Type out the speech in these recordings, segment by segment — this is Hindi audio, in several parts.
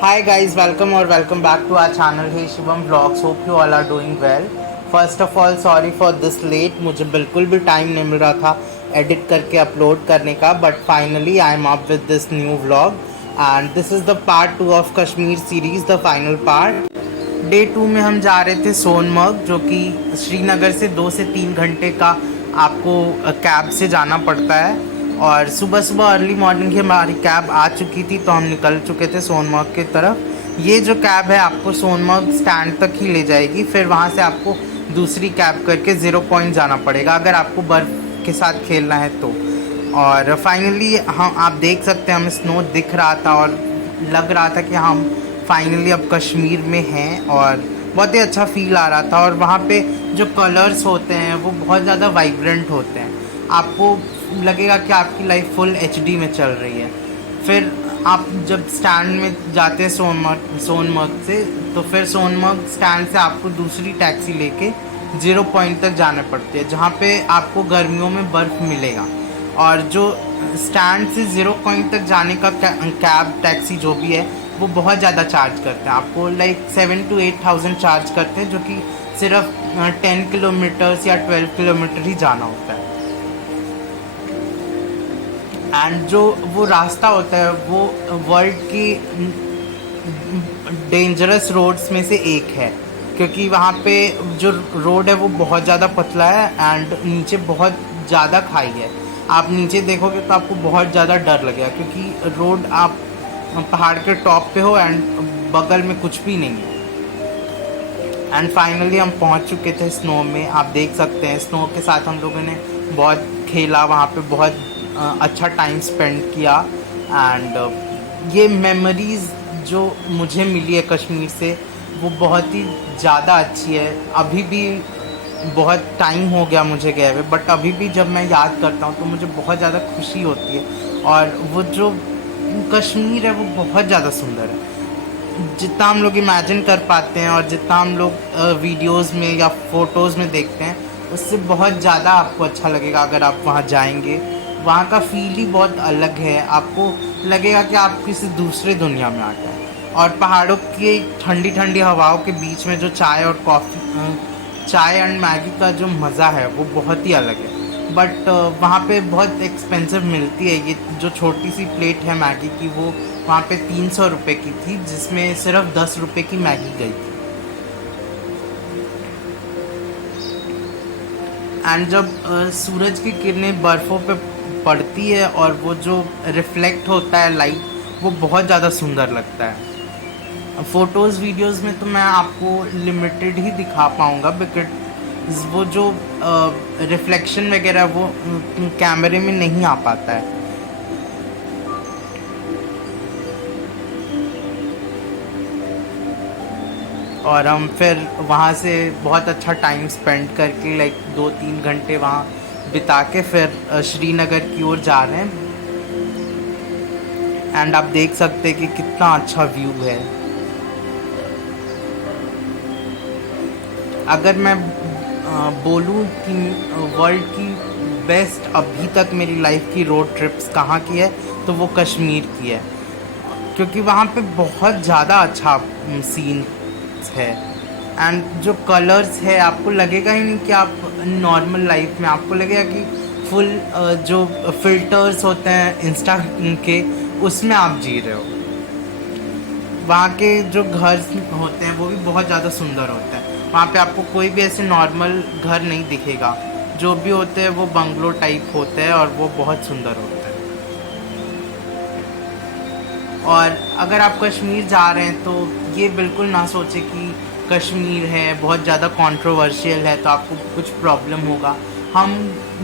Hi guys, welcome or welcome back to our channel. Hey Shivam Vlogs. Hope you all are doing well. First of all, sorry for this late. मुझे बिल्कुल भी टाइम नहीं मिल रहा था एडिट करके अपलोड करने का, but finally I am up with this new vlog and this is the part 2 of Kashmir series, the final part. Day 2 में हम जा रहे थे सोनमर्ग, जो कि श्रीनगर से 2 से 3 घंटे का आपको कैब से जाना पड़ता है। और सुबह सुबह अर्ली मॉर्निंग ही हमारी कैब आ चुकी थी, तो हम निकल चुके थे सोनमर्ग की तरफ। ये जो कैब है आपको सोनमर्ग स्टैंड तक ही ले जाएगी, फिर वहाँ से आपको दूसरी कैब करके ज़ीरो पॉइंट जाना पड़ेगा अगर आपको बर्फ़ के साथ खेलना है तो। और फाइनली हम आप देख सकते हैं, हमें स्नो दिख रहा था और लग रहा था कि हम फाइनली अब कश्मीर में हैं, और बहुत ही अच्छा फील आ रहा था। और वहाँ पे जो कलर्स होते हैं वो बहुत ज़्यादा वाइब्रेंट होते हैं, आपको लगेगा कि आपकी लाइफ फुल एचडी में चल रही है। फिर आप जब स्टैंड में जाते हैं सोनमर्ग से, तो फिर सोनमर्ग स्टैंड से आपको दूसरी टैक्सी लेके ज़ीरो पॉइंट तक जाना पड़ती है, जहाँ पे आपको गर्मियों में बर्फ़ मिलेगा। और जो स्टैंड से ज़ीरो पॉइंट तक जाने का कैब टैक्सी जो भी है वो बहुत ज़्यादा चार्ज करते हैं, आपको लाइक 7 to 8 thousand चार्ज करते हैं, जो कि सिर्फ 10 किलोमीटर्स या 12 किलोमीटर ही जाना होता है। एंड जो वो रास्ता होता है वो वर्ल्ड की डेंजरस रोड्स में से एक है, क्योंकि वहाँ पे जो रोड है वो बहुत ज़्यादा पतला है एंड नीचे बहुत ज़्यादा खाई है। आप नीचे देखोगे तो आपको बहुत ज़्यादा डर लगेगा, क्योंकि रोड आप पहाड़ के टॉप पे हो एंड बगल में कुछ भी नहीं है। एंड फाइनली हम पहुँच चुके थे स्नो में, आप देख सकते हैं स्नो के साथ हम लोगों ने बहुत खेला वहाँ पे, बहुत अच्छा टाइम स्पेंड किया। एंड ये मेमोरीज़ जो मुझे मिली है कश्मीर से वो बहुत ही ज़्यादा अच्छी है। अभी भी बहुत टाइम हो गया मुझे गए हुए, बट अभी भी जब मैं याद करता हूँ तो मुझे बहुत ज़्यादा खुशी होती है। और वो जो कश्मीर है वो बहुत ज़्यादा सुंदर है, जितना हम लोग इमेजिन कर पाते हैं और जितना हम लोग वीडियोस में या फोटोज़ में देखते हैं उससे बहुत ज़्यादा आपको अच्छा लगेगा अगर आप वहाँ जाएंगे। वहाँ का फील ही बहुत अलग है, आपको लगेगा कि आप किसी दूसरे दुनिया में आ गए। और पहाड़ों की ठंडी ठंडी हवाओं के बीच में जो चाय और चाय एंड मैगी का जो मज़ा है वो बहुत ही अलग है। बट वहाँ पे बहुत एक्सपेंसिव मिलती है, ये जो छोटी सी प्लेट है मैगी की वो वहाँ पे 300 रुपये की थी, जिसमें सिर्फ 10 रुपये की मैगी गई थी। एंड जब सूरज की किरणें बर्फ़ों पे पड़ती है और वो जो रिफ्लेक्ट होता है लाइट, वो बहुत ज़्यादा सुंदर लगता है। फ़ोटोज़ वीडियोज़ में तो मैं आपको लिमिटेड ही दिखा पाऊँगा, बिकॉज वो जो रिफ्लेक्शन वगैरह वो कैमरे में नहीं आ पाता है। और हम फिर वहाँ से बहुत अच्छा टाइम स्पेंड करके लाइक 2-3 घंटे वहाँ बिता के फिर श्रीनगर की ओर जा रहे हैं। एंड आप देख सकते हैं कि कितना अच्छा व्यू है। अगर मैं बोलूँ कि वर्ल्ड की बेस्ट अभी तक मेरी लाइफ की रोड ट्रिप्स कहाँ की है, तो वो कश्मीर की है, क्योंकि वहाँ पे बहुत ज़्यादा अच्छा सीन है। एंड जो कलर्स है आपको लगेगा ही नहीं कि आप नॉर्मल लाइफ में, आपको लगेगा कि फुल जो फिल्टर्स होते हैं इंस्टा के उसमें आप जी रहे हो। वहाँ के जो घर होते हैं वो भी बहुत ज़्यादा सुंदर होते हैं, वहाँ पे आपको कोई भी ऐसे नॉर्मल घर नहीं दिखेगा, जो भी होते हैं वो बंगलो टाइप होते हैं और वो बहुत सुंदर होते हैं। और अगर आप कश्मीर जा रहे हैं तो ये बिल्कुल ना सोचें कि कश्मीर है बहुत ज़्यादा कंट्रोवर्शियल है तो आपको कुछ प्रॉब्लम होगा। हम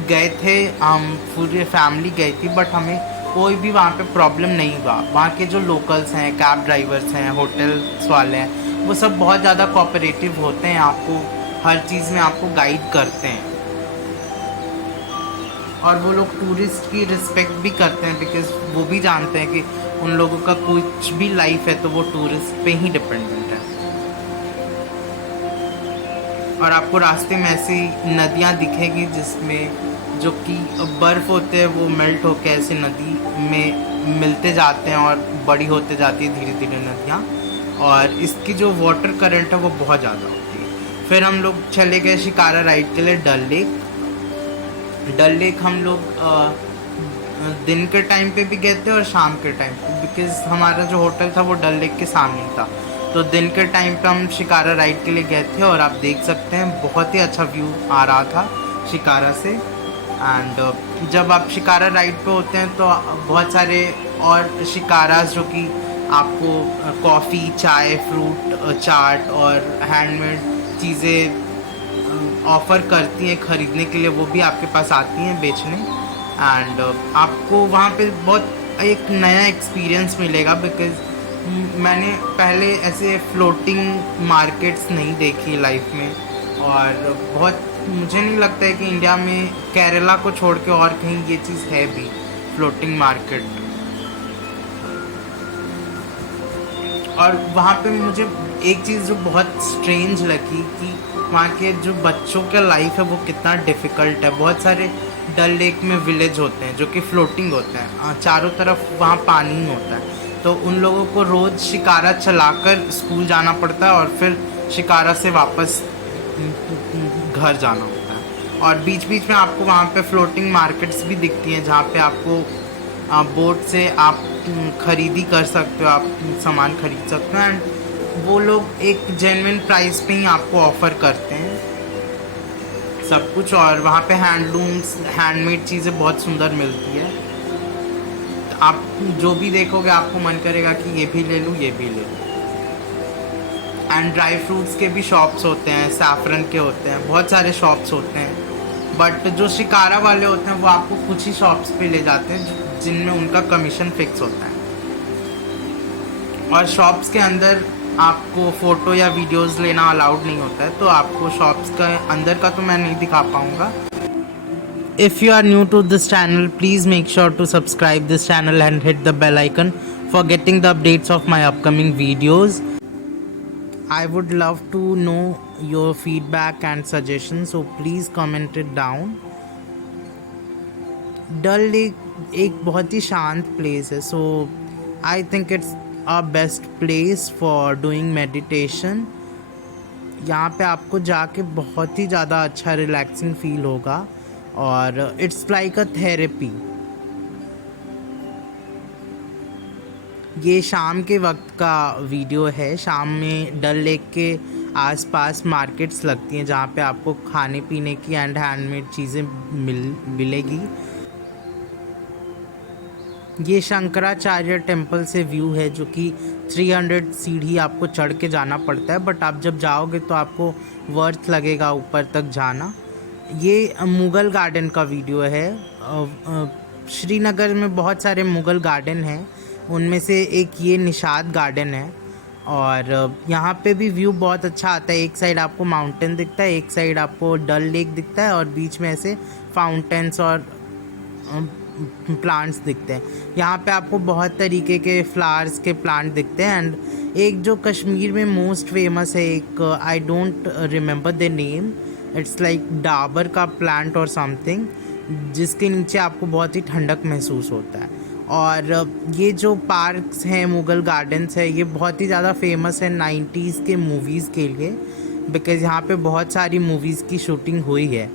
गए थे, हम पूरी फैमिली गई थी, बट हमें कोई भी वहाँ पे प्रॉब्लम नहीं हुआ। वहाँ के जो लोकल्स हैं, कैब ड्राइवर्स हैं, होटल्स वाले हैं, वो सब बहुत ज़्यादा कोऑपरेटिव होते हैं, आपको हर चीज़ में आपको गाइड करते हैं। और वो लोग टूरिस्ट की रिस्पेक्ट भी करते हैं, बिकॉज वो भी जानते हैं कि उन लोगों का कुछ भी लाइफ है तो वो टूरिस्ट पे ही डिपेंडेंट है। और आपको रास्ते में ऐसी नदियाँ दिखेगी जिसमें जो कि बर्फ़ होते हैं वो मेल्ट होकर ऐसे नदी में मिलते जाते हैं और बड़ी होते जाती है धीरे धीरे नदियाँ, और इसकी जो वाटर करंट है वो बहुत ज़्यादा होती है। फिर हम लोग चले गए शिकारा राइड के लिए डल लेक। डल लेक हम लोग दिन के टाइम पे भी गए थे और शाम के टाइम पे, बिकॉज़ हमारा जो होटल था वो डल लेक के सामने ही था। तो दिन के टाइम पे हम शिकारा राइड के लिए गए थे और आप देख सकते हैं बहुत ही अच्छा व्यू आ रहा था शिकारा से। एंड जब आप शिकारा राइड पे होते हैं तो बहुत सारे और शिकारास जो कि आपको कॉफ़ी, चाय, फ्रूट चाट और हैंडमेड चीज़ें ऑफ़र करती हैं ख़रीदने के लिए, वो भी आपके पास आती हैं बेचने। एंड आपको वहाँ पे बहुत एक नया एक्सपीरियंस मिलेगा, बिकॉज़ मैंने पहले ऐसे फ्लोटिंग मार्केट्स नहीं देखी लाइफ में, और बहुत मुझे नहीं लगता है कि इंडिया में केरला को छोड़ के और कहीं ये चीज़ है भी, फ्लोटिंग मार्केट। और वहाँ पे मुझे एक चीज़ जो बहुत स्ट्रेंज लगी कि वहाँ के जो बच्चों का लाइफ है वो कितना डिफ़िकल्ट है। बहुत सारे डल लेक में विलेज होते हैं जो कि फ्लोटिंग होते हैं, चारों तरफ वहाँ पानी ही होता है। तो उन लोगों को रोज़ शिकारा चलाकर स्कूल जाना पड़ता है और फिर शिकारा से वापस घर जाना होता है। और बीच बीच में आपको वहाँ पे फ्लोटिंग मार्केट्स भी दिखती हैं जहाँ पे आपको बोट से आप खरीदी कर सकते हो, आप सामान खरीद सकते हो। एंड वो लोग एक जेन्युइन प्राइस पे ही आपको ऑफ़र करते हैं सब कुछ। और वहाँ पे हैंडलूम्स, हैंडमेड चीज़ें बहुत सुंदर मिलती है। तो आप जो भी देखोगे आपको मन करेगा कि ये भी ले लूँ, ये भी ले लूँ। एंड ड्राई फ्रूट्स के भी शॉप्स होते हैं, सैफरन के होते हैं, बहुत सारे शॉप्स होते हैं। बट जो शिकारा वाले होते हैं वो आपको कुछ ही शॉप्स पे ले जाते हैं जिनमें उनका कमीशन फिक्स होता है। और शॉप्स के अंदर आपको फ़ोटो या वीडियोस लेना अलाउड नहीं होता है, तो आपको शॉप्स का अंदर का तो मैं नहीं दिखा पाऊँगा। If you are new to this channel, please make sure to subscribe this channel and hit the bell icon for getting the updates of my upcoming videos. I would love to know your feedback and suggestions, so please comment it down. Dal lake एक बहुत ही शांत प्लेस है, so I think it's a best place for doing meditation. यहाँ पे आपको जाके बहुत ही ज़्यादा अच्छा रिलैक्सिंग फील होगा और इट्स लाइक अ थेरेपी। ये शाम के वक्त का वीडियो है। शाम में डल लेक के आसपास मार्केट्स लगती हैं जहाँ पे आपको खाने पीने की एंड हैंडमेड चीज़ें मिलेगी। ये शंकराचार्य टेम्पल से व्यू है जो कि 300 सीढ़ी आपको चढ़ के जाना पड़ता है, बट आप जब जाओगे तो आपको वर्थ लगेगा ऊपर तक जाना। ये मुग़ल गार्डन का वीडियो है। श्रीनगर में बहुत सारे मुग़ल गार्डन हैं, उनमें से एक ये निशाद गार्डन है। और यहाँ पे भी व्यू बहुत अच्छा आता है। एक साइड आपको माउंटेन दिखता है, एक साइड आपको डल लेक दिखता है और बीच में ऐसे फाउंटेन्स और प्लांट्स दिखते हैं। यहाँ पे आपको बहुत तरीके के फ्लावर्स के प्लांट दिखते हैं। एंड एक जो कश्मीर में मोस्ट फेमस है, एक I don't remember the name, it's like Dabur का प्लांट और समथिंग, जिसके नीचे आपको बहुत ही ठंडक महसूस होता है। और ये जो पार्क्स हैं, मुग़ल गार्डन्स है, ये बहुत ही ज़्यादा फेमस है 90s के मूवीज़ के लिए, बिकॉज़ यहाँ पे बहुत सारी मूवीज़ की शूटिंग हुई है।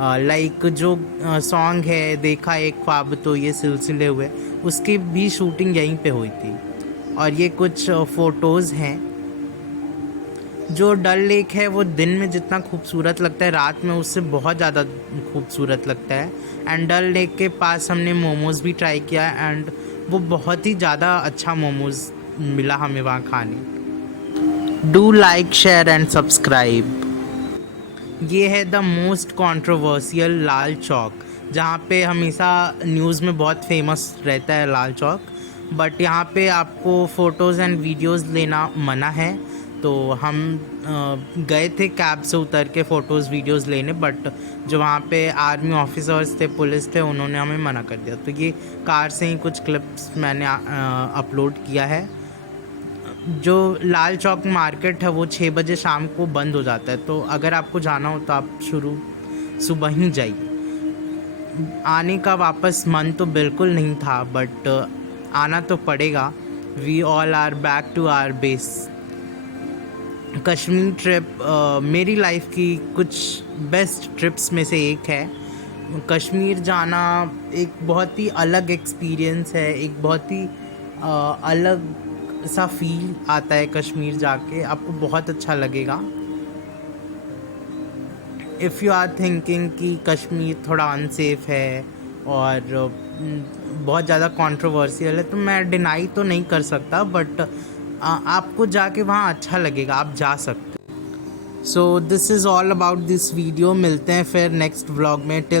लाइक जो सॉन्ग है देखा एक ख्वाब तो ये सिलसिले हुए, उसकी भी शूटिंग यहीं पे हुई थी। और ये कुछ फ़ोटोज़ हैं। जो डल लेक है वो दिन में जितना खूबसूरत लगता है, रात में उससे बहुत ज़्यादा खूबसूरत लगता है। एंड डल लेक के पास हमने मोमोज़ भी ट्राई किया एंड वो बहुत ही ज़्यादा अच्छा मोमोज़ मिला हमें वहाँ खाने। Do like, share and subscribe. ये है the most controversial Lal Chowk, जहाँ पे हमेशा न्यूज़ में बहुत फेमस रहता है लाल चौक, बट यहाँ पे आपको फ़ोटोज़ एंड वीडियोज़ लेना मना है। तो हम गए थे कैब से उतर के फ़ोटोज़ वीडियोज़ लेने, बट जो वहाँ पे आर्मी ऑफिसर्स थे, पुलिस थे, उन्होंने हमें मना कर दिया। तो ये कार से ही कुछ क्लिप्स मैंने अपलोड किया है। जो लाल चौक मार्केट है वो 6 बजे शाम को बंद हो जाता है, तो अगर आपको जाना हो तो आप सुबह ही जाइए। आने का वापस मन तो बिल्कुल नहीं था, बट आना तो पड़ेगा। We all are back to our base. Kashmir trip मेरी लाइफ की कुछ बेस्ट ट्रिप्स में से एक है। कश्मीर जाना एक बहुत ही अलग एक्सपीरियंस है, एक बहुत ही अलग सा फील आता है। कश्मीर जाके आपको बहुत अच्छा लगेगा। इफ़ यू आर थिंकिंग कि कश्मीर थोड़ा अनसेफ है और बहुत ज़्यादा कंट्रोवर्शियल है, तो मैं डिनाई तो नहीं कर सकता, बट आपको जाके वहाँ अच्छा लगेगा, आप जा सकते। So this is all about this video. मिलते हैं फिर नेक्स्ट व्लॉग में। टिल